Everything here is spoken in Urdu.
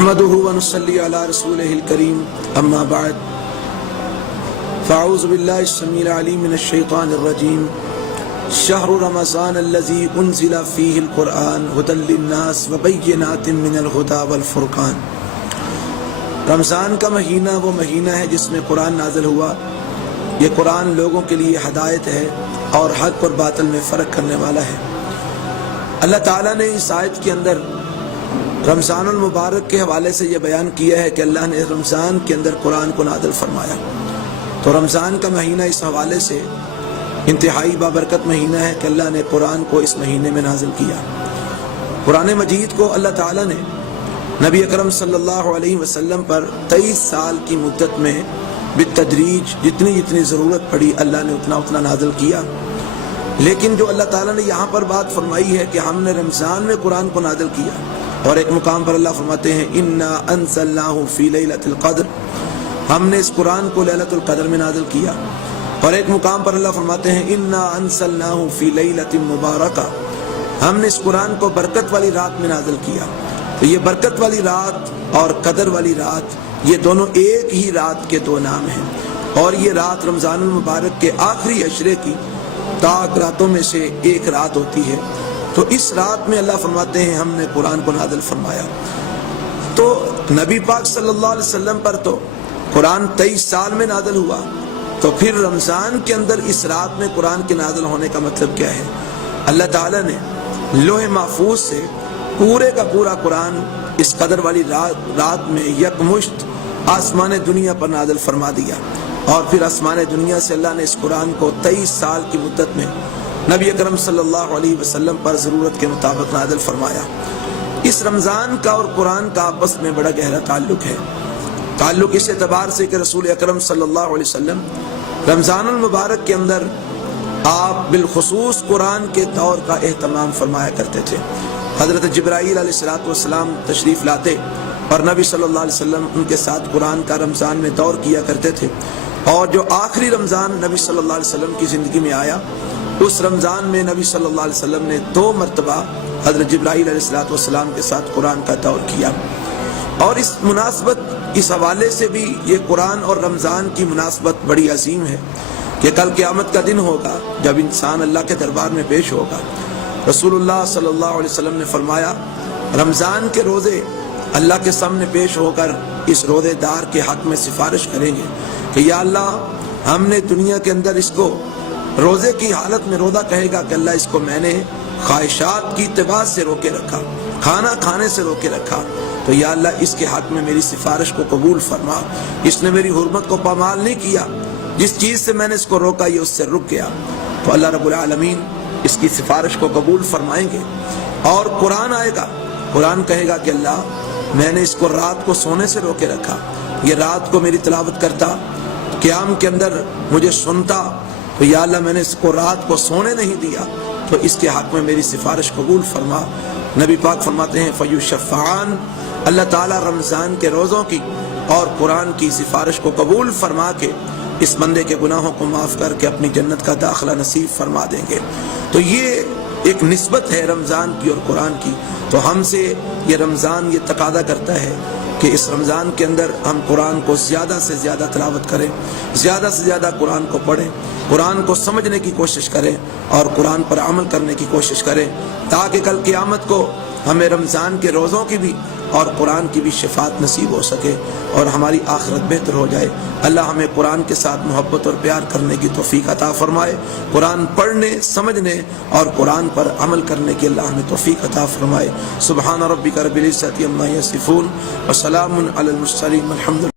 نحمده ونصلي على رسوله الكريم اما بعد فاعوذ بالله السميع العليم من الشيطان الرجيم شهر رمضان الذي انزل فيه القرآن هدى للناس وبينات من الهدى والفرقان۔ رمضان کا مہینہ وہ مہینہ ہے جس میں قرآن نازل ہوا۔ یہ قرآن لوگوں کے لیے ہدایت ہے اور حق اور باطل میں فرق کرنے والا ہے۔ اللہ تعالیٰ نے اس آیت کے اندر رمضان المبارک کے حوالے سے یہ بیان کیا ہے کہ اللہ نے رمضان کے اندر قرآن کو نازل فرمایا۔ تو رمضان کا مہینہ اس حوالے سے انتہائی بابرکت مہینہ ہے کہ اللہ نے قرآن کو اس مہینے میں نازل کیا۔ قرآن مجید کو اللہ تعالیٰ نے نبی اکرم صلی اللہ علیہ وسلم پر 23 سال کی مدت میں بالتدریج جتنی ضرورت پڑی اللہ نے اتنا نازل کیا۔ لیکن جو اللہ تعالیٰ نے یہاں پر بات فرمائی ہے کہ ہم نے رمضان میں قرآن کو نازل کیا، اور ایک مقام پر اللہ فرماتے ہیں انا انزلناہ فی لیلۃ القدر، ہم نے اس قرآن کو لیلۃ القدر میں نازل کیا۔ اور ایک مقام پر اللہ فرماتے ہیں انا انزلناہ فی لیلۃ مبارکہ، ہم نے اس قرآن کو برکت والی رات میں نازل کیا۔ تو یہ برکت والی رات اور قدر والی رات یہ دونوں ایک ہی رات کے دو نام ہیں، اور یہ رات رمضان المبارک کے آخری عشرے کی تاک راتوں میں سے ایک رات ہوتی ہے۔ تو اس رات میں اللہ فرماتے ہیں ہم نے قرآن کو نازل فرمایا۔ تو نبی پاک صلی اللہ علیہ وسلم پر تو قرآن 23 سال میں نازل ہوا، تو پھر رمضان کے اندر اس رات میں قرآن کے نازل ہونے کا مطلب کیا ہے؟ اللہ تعالیٰ نے لوح محفوظ سے پورے کا پورا قرآن اس قدر والی رات میں یکمشت آسمان دنیا پر نازل فرما دیا، اور پھر آسمان دنیا سے اللہ نے اس قرآن کو 23 سال کی مدت میں نبی اکرم صلی اللہ علیہ وسلم پر ضرورت کے مطابق نازل فرمایا۔ اس رمضان کا اور قرآن کا آپس میں بڑا گہرا تعلق ہے۔ تعلق اس اعتبار سے کہ رسول اکرم صلی اللہ علیہ وسلم رمضان المبارک کے اندر آپ بالخصوص قرآن کے دور کا اہتمام فرمایا کرتے تھے۔ حضرت جبرائیل علیہ السلام تشریف لاتے اور نبی صلی اللہ علیہ وسلم ان کے ساتھ قرآن کا رمضان میں دور کیا کرتے تھے، اور جو آخری رمضان نبی صلی اللہ علیہ وسلم کی زندگی میں آیا اس رمضان میں نبی صلی اللہ علیہ وسلم نے 2 مرتبہ حضرت جبرائیل علیہ السلام کے ساتھ قرآن کا دور کیا۔ اور اس مناسبت اس حوالے سے بھی یہ قرآن اور رمضان کی مناسبت بڑی عظیم ہے کہ کل قیامت کا دن ہوگا جب انسان اللہ کے دربار میں پیش ہوگا۔ رسول اللہ صلی اللہ علیہ وسلم نے فرمایا رمضان کے روزے اللہ کے سامنے پیش ہو کر اس روزے دار کے حق میں سفارش کریں گے کہ یا اللہ ہم نے دنیا کے اندر اس کو روزے کی حالت میں روزہ کہے گا کہ اللہ اس کو میں نے خواہشات کی اتباع سے روکے رکھا، کھانا کھانے سے روکے رکھا، تو یا اللہ اس کے حق میں میری سفارش کو قبول فرما، اس نے میری حرمت کو پامال نہیں کیا، جس چیز سے میں نے اس کو روکا یہ اس سے رک گیا، تو اللہ رب العالمین اس کی سفارش کو قبول فرمائیں گے۔ اور قرآن آئے گا، قرآن کہے گا کہ اللہ میں نے اس کو رات کو سونے سے روکے رکھا، یہ رات کو میری تلاوت کرتا، قیام کے اندر مجھے سنتا، تو یا اللہ میں نے اس کو رات کو سونے نہیں دیا، تو اس کے حق میں میری سفارش قبول فرما۔ نبی پاک فرماتے ہیں فیشفعان، اللہ تعالیٰ رمضان کے روزوں کی اور قرآن کی سفارش کو قبول فرما کے اس بندے کے گناہوں کو معاف کر کے اپنی جنت کا داخلہ نصیب فرما دیں گے۔ تو یہ ایک نسبت ہے رمضان کی اور قرآن کی۔ تو ہم سے یہ رمضان یہ تقاضا کرتا ہے کہ اس رمضان کے اندر ہم قرآن کو زیادہ سے زیادہ تلاوت کریں، زیادہ سے زیادہ قرآن کو پڑھیں، قرآن کو سمجھنے کی کوشش کریں اور قرآن پر عمل کرنے کی کوشش کریں، تاکہ کل قیامت کو ہمیں رمضان کے روزوں کی بھی اور قرآن کی بھی شفاعت نصیب ہو سکے اور ہماری آخرت بہتر ہو جائے۔ اللہ ہمیں قرآن کے ساتھ محبت اور پیار کرنے کی توفیق عطا فرمائے، قرآن پڑھنے، سمجھنے اور قرآن پر عمل کرنے کی اللہ ہمیں توفیق عطا فرمائے۔ سبحان ربک رب العزۃ عما یصفون وسلام علی المرسلین والحمد للہ۔